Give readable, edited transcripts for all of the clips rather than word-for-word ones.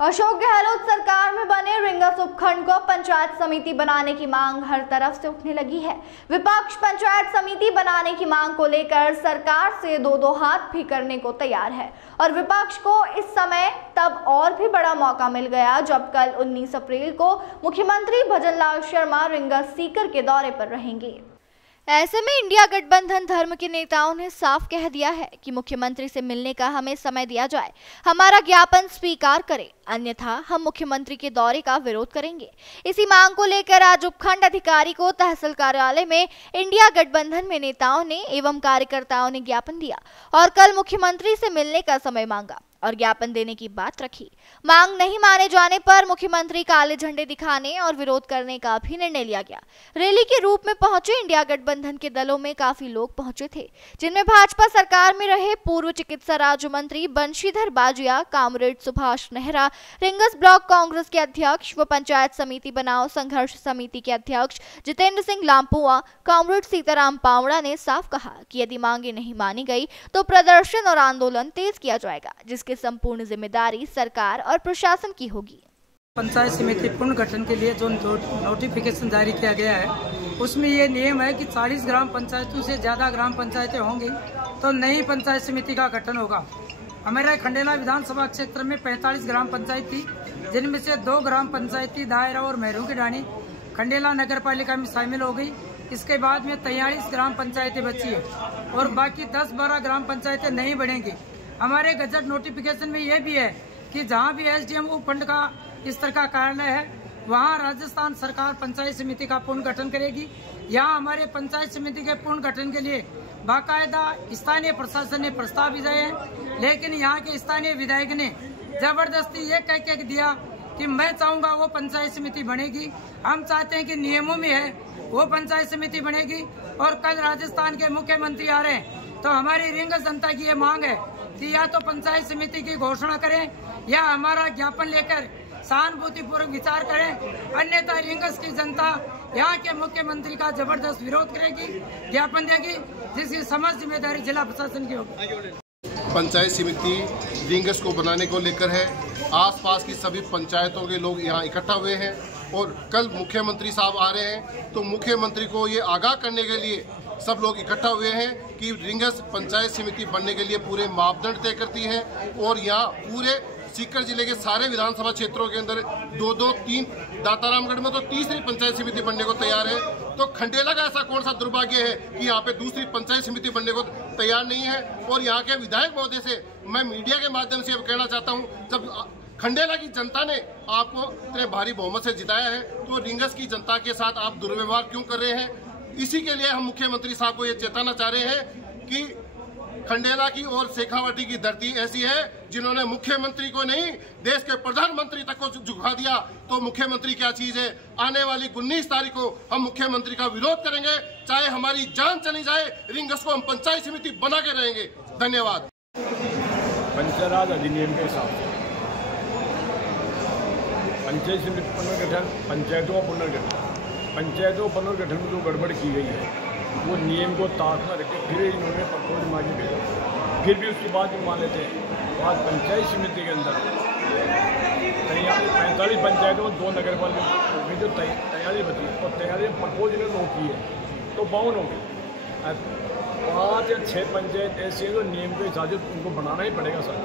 अशोक गहलोत सरकार में बने रिंगस उपखंड को पंचायत समिति बनाने की मांग हर तरफ से उठने लगी है। विपक्ष पंचायत समिति बनाने की मांग को लेकर सरकार से दो हाथ भी करने को तैयार है और विपक्ष को इस समय तब और भी बड़ा मौका मिल गया जब कल 19 अप्रैल को मुख्यमंत्री भजनलाल शर्मा रिंगस सीकर के दौरे पर रहेंगे। ऐसे में इंडिया गठबंधन धर्म के नेताओं ने साफ कह दिया है कि मुख्यमंत्री से मिलने का हमें समय दिया जाए, हमारा ज्ञापन स्वीकार करें, अन्यथा हम मुख्यमंत्री के दौरे का विरोध करेंगे। इसी मांग को लेकर आज उपखंड अधिकारी को तहसील कार्यालय में इंडिया गठबंधन में नेताओं ने एवं कार्यकर्ताओं ने ज्ञापन दिया और कल मुख्यमंत्री से मिलने का समय मांगा और ज्ञापन देने की बात रखी। मांग नहीं माने जाने पर मुख्यमंत्री काले झंडे दिखाने और विरोध करने का भी निर्णय लिया गया। रैली के रूप में पहुंचे इंडिया गठबंधन के दलों में काफी लोग पहुंचे थे, जिनमें भाजपा सरकार में रहे पूर्व चिकित्सा राज्य मंत्री बंशीधर बाजिया, कामरेड सुभाष नेहरा, रिंगस ब्लॉक कांग्रेस के अध्यक्ष व पंचायत समिति बनाओ संघर्ष समिति के अध्यक्ष जितेंद्र सिंह लामपुआ, कामरेड सीताराम पावड़ा ने साफ कहा कि यदि मांगे नहीं मानी गई तो प्रदर्शन और आंदोलन तेज किया जाएगा, जिसकी संपूर्ण जिम्मेदारी सरकार और प्रशासन की होगी। पंचायत समिति पुनर्गठन के लिए जो नोटिफिकेशन जारी किया गया है उसमें ये नियम है कि 40 ग्राम पंचायतों से ज्यादा ग्राम पंचायतें होंगी तो नई पंचायत समिति का गठन होगा। हमारे खंडेला विधानसभा क्षेत्र में 45 ग्राम पंचायत थी, जिनमें से 2 ग्राम पंचायती दायरा और मेहरू की डाणी खंडेला नगर पालिका में शामिल हो गई। इसके बाद में 43 ग्राम पंचायतें बची है और बाकी 10-12 ग्राम पंचायतें नहीं बढ़ेंगी। हमारे गजट नोटिफिकेशन में यह भी है कि जहां भी एसडीएम उपखंड का स्तर का कार्यालय है वहां राजस्थान सरकार पंचायत समिति का पुनर्गठन करेगी। यहाँ हमारे पंचायत समिति के पुनर्गठन के लिए बाकायदा स्थानीय प्रशासन ने प्रस्ताव भेजे हैं, लेकिन यहाँ के स्थानीय विधायक ने जबरदस्ती ये कह के दिया कि मैं चाहूंगा वो पंचायत समिति बनेगी। हम चाहते हैं कि नियमों में है वो पंचायत समिति बनेगी। और कल राजस्थान के मुख्यमंत्री आ रहे हैं तो हमारी रिंगस जनता की ये मांग है कि या तो पंचायत समिति की घोषणा करें या हमारा ज्ञापन लेकर सहानुभूतिपूर्वक विचार करें, अन्यथा रिंगस की जनता यहाँ के मुख्यमंत्री का जबरदस्त विरोध करेगी, ज्ञापन देगी, जिसकी समस्त जिम्मेदारी जिला प्रशासन की होगी। पंचायत समिति रिंगस को बनाने को लेकर है। आसपास की सभी पंचायतों के लोग यहाँ इकट्ठा हुए हैं और कल मुख्यमंत्री साहब आ रहे हैं तो मुख्यमंत्री को ये आगाह करने के लिए सब लोग इकट्ठा हुए हैं कि रिंगस पंचायत समिति बनने के लिए पूरे मापदंड तय करती है और यहाँ पूरे सीकर जिले के सारे विधानसभा क्षेत्रों के अंदर 2-2-3 दातारामगढ़ में तो तीसरी पंचायत समिति बनने को तैयार है। तो खंडेला का ऐसा कौन सा दुर्भाग्य है कि यहाँ पे दूसरी पंचायत समिति बनने को तैयार नहीं है। और यहाँ के विधायक महोदय से मैं मीडिया के माध्यम से कहना चाहता हूँ, जब खंडेला की जनता ने आपको इतने भारी बहुमत से जिताया है तो रिंगस की जनता के साथ आप दुर्व्यवहार क्यों कर रहे हैं। इसी के लिए हम मुख्यमंत्री साहब को ये चेताना चाह रहे हैं कि खंडेला की और शेखावाटी की धरती ऐसी है जिन्होंने मुख्यमंत्री को नहीं देश के प्रधानमंत्री तक को झुका दिया, तो मुख्यमंत्री क्या चीज है। आने वाली 19 तारीख को हम मुख्यमंत्री का विरोध करेंगे, चाहे हमारी जान चली जाए, रिंगस को हम पंचायत समिति बना के रहेंगे। धन्यवाद। पंचायत अधिनियम के हिसाब से पंचायत समिति पुनर्गठन, पंचायतों का पुनर्गठन में जो गड़बड़ की गई है वो नियम को ताक में रखे फिर इन्होंने प्रपोज मांगे भेजा, फिर भी उसके बाद भी मान लेते हैं। आज पंचायत समिति के अंदर 45 पंचायतों में 2 नगर पालिका में जो 43 बची और 43 प्रपोज ने 2 की है तो 52 हो गई। 5 या 6 पंचायत ऐसे हैं जो नियम के हिसाब से उनको बनाना ही पड़ेगा सर।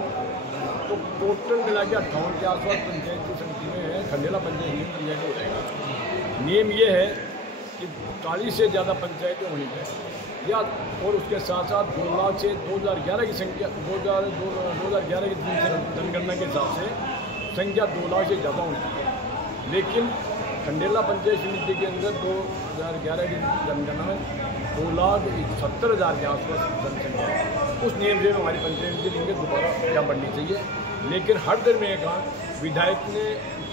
तो टोटल मिला के 58 के आसपास पंचायत की समिति में है। खंडेला पंचायत नियम हो जाएगा। नियम ये है कि 40 से ज़्यादा पंचायतें होनी चाहिए या और उसके साथ साथ 2 लाख से 2011 की संख्या 2011 की जनगणना के हिसाब से संख्या 2 लाख से ज़्यादा होनी चाहिए। लेकिन खंडेला पंचायत समिति के अंदर 2011 की जनगणना में 2,70,000 के आसपास जनसंख्या। उस नियम से हमारी पंचायत समिति लिंगे दोबारा क्या बढ़नी चाहिए। लेकिन हर दिन में कहा विधायक ने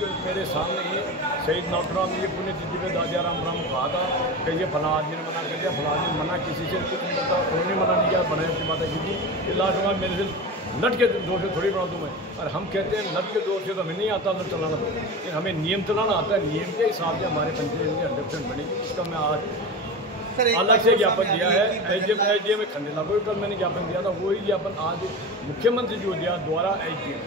मेरे सामने ही शहीद नौकराम ये पुण्य तिथि में दादिया राम कहा था कि ये फला आदमी ने मना कर दिया, फला आदमी मना किसी से कुछ नहीं करता, उन्होंने मना नहीं किया, बनाए की बात है क्योंकि लास्ट में मेरे से नट के जोर से थोड़ी बना दूँ मैं। और हम कहते हैं नट के जोर से तो हमें नहीं आता नट चलाना, लेकिन हमें नियम चलाना आता है। नियम के हिसाब से हमारे पंचायत में 100% बनेगी। उसका मैं आज अलग से ज्ञापन दिया है एसडीएम में खंडेला को कल मैंने ज्ञापन दिया था, वही ज्ञापन आज मुख्यमंत्री जो दिया द्वारा एसडीएम